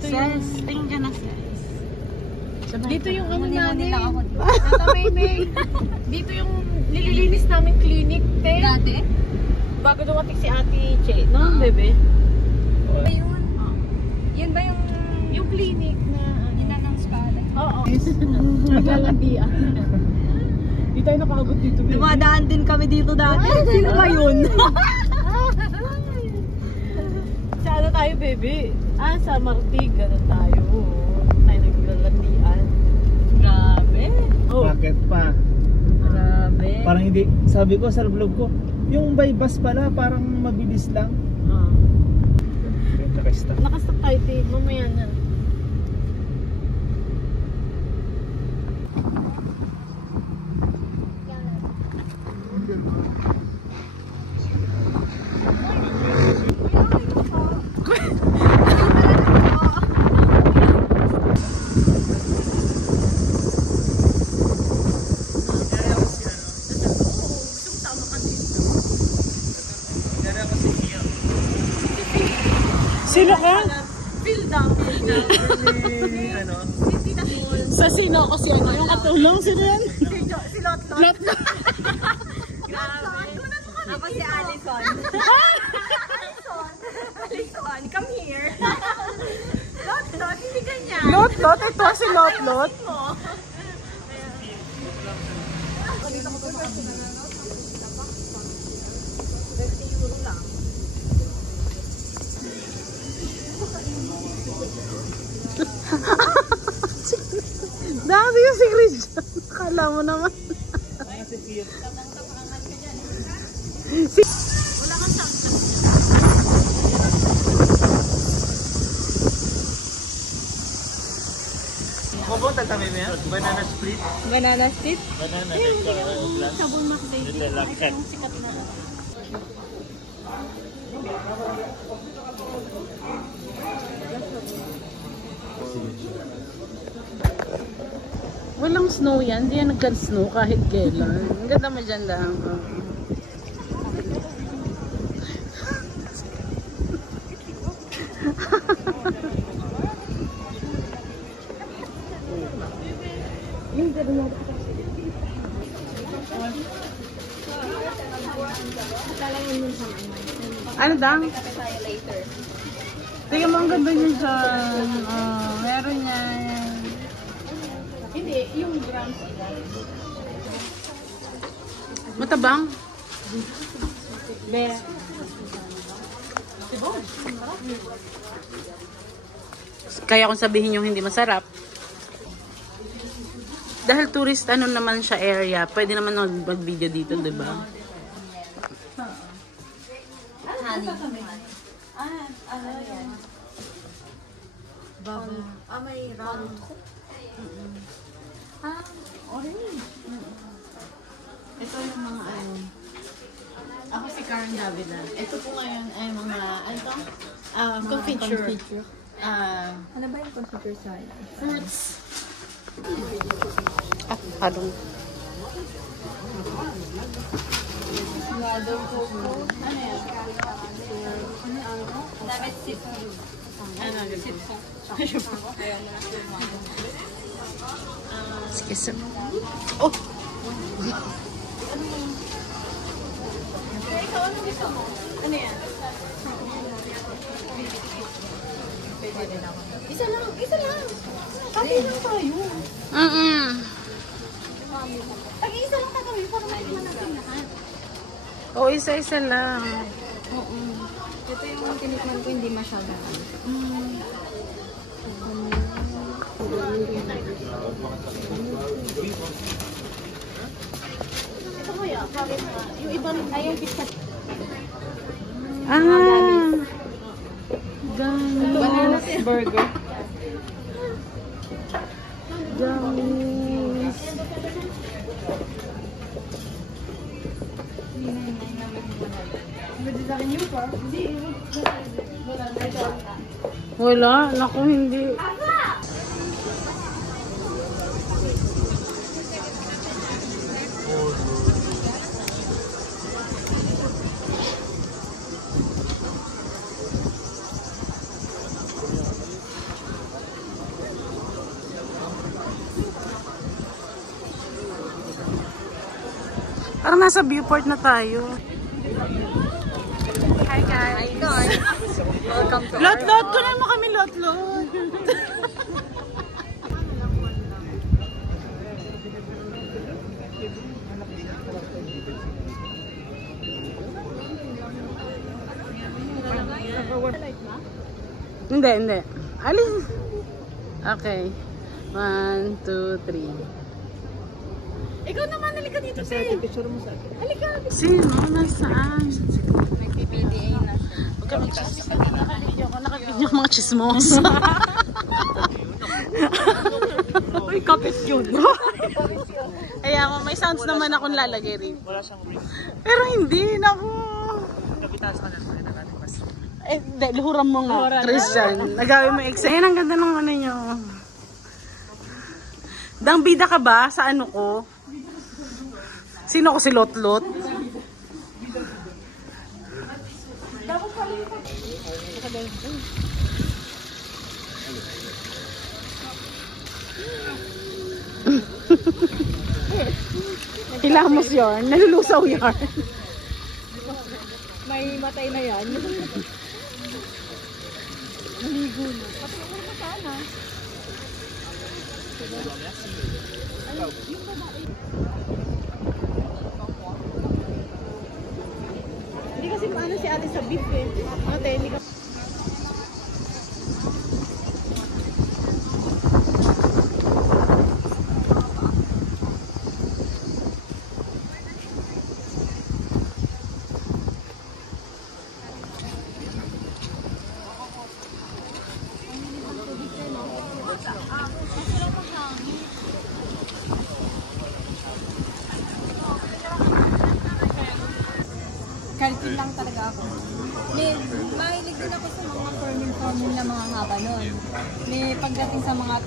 Dito yung... Tingin dyan na sis. Dito yung ano namin. Tata May. Dito yung nililinis namin clinic, te. Dati? Bago dumating si Ate Che, no, bebe? Ayun. Yun ba yung... Yung clinic na... Inanang spada? Oo. Naglalandian. Di tayo nakaabot dito, bebe. Dumadaan din kami dito dati. Sino ba yun? Sa ano tayo, bebe? Sa Martig, ganun tayo. Tayo naglalandian. Grabe. Oh. Bakit pa? Grabe. Parang hindi, sabi ko sa vlog ko, yung by bus pala parang mabilis lang. Nakastop. Nakastop tayo, te. Mamaya na. Sino ka? Feel down. Ano? Sa sino ko si ano? Yung katulong? Sino yan? Si Lotlot. Lotlot. Grabe. Ako si Alison. Alison, come here. Lotlot, hindi ganyan. Lotlot? Ito si Lotlot? Dami yung si Christian. Akala mo naman. Wala kang sangkas. Pupunta kami mo yan? Banana split? Banana split? Banana glass. Sabon Macday. Nutella cut. Yung sikat na. Walang snow yan. Hindi yan nagka-snow kahit kailan. Ang ganda mo dyan lang. Ano dang? Tingnan mo ang ganda niya dyan. Meron niya. Hindi, yung grams. Matabang? Be. Kaya kung sabihin yung hindi masarap, dahil tourist ano naman siya area, pwede naman mag-video dito, di ba? Honey. Ano yan? Bubble. May round. Orange. Ito yung mga ano. Ako si Karen Davila. Ito po ngayon ay mga, ano to? Confiture. Ano ba yung consider side? Fruits. Hadong. Hadong coco. Ano yan? Dapat sit. Ano yan? Sige, sir. Oh! Ikaw, ano gusto mo? Ano yan? Isa lang, isa lang. Kami lang tayo. Tag-isa lang tagawin para maikuman natin lahat. Oo, isa-isa lang. Ito yung tinikman ko, hindi masyado. Ito ko ya, yung iba ay yung pizza. Gummies. Burger. Gummies. Wala, naku hindi. Parang nasa viewport na tayo. Hi guys! Welcome to Lot-lot! Kunan mo kami lot-lot! Hindi, hindi. Alin? Okay. 1, 2, 3. Ikaw naman, halika dito, Te. Picture mo sa akin. Halika. Sino? Nasaan? Nag-PDA na siya. Huwag kami chismis. Nakabidyo ko. Nakabidyo ang mga chismos. Uy, kapit yun. Kaya may sounds naman akong lalagay rin. Wala siyang ring. Pero hindi, naku. Kapitaas ka na. Kaya natin mas. Eh, hindi, luhuran mo nga, Christian. Nagawin mo exam. Ayan, ang ganda ng ano nyo. Dang bida ka ba sa ano ko? Sino ko si Lotlot? Hilamos yarn. Nalulusaw yarn. May matay na yan. Naligo na. Pati mo na sana. Hindi kasi maano si ate sa beef eh. Ate, hindi ka... Calvin lang talaga ako. Mahilig din ako sa mga farming na mga haba nun. May pagdating sa mga